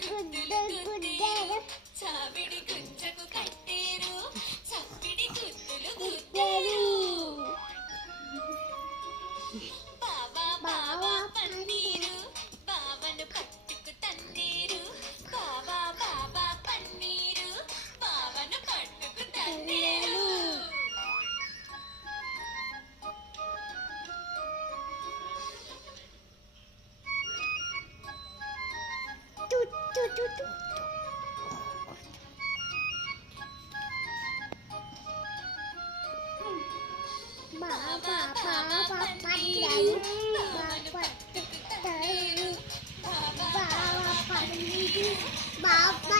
గుడ్డు గుడ్డెరు చావిడి గుంజకు కట్టేరు చప్పిడి గుద్దులు గుద్దెరు బావా బావా పన్నీరు బావను పట్టుకు తన్నీరు బావా బావా పన్నీరు బావను పట్టుకు తన్నీరు బావా బావా పన్నీరు బావను పట్టుకు తన్నీరు బావా బావా పన్నీరు బావా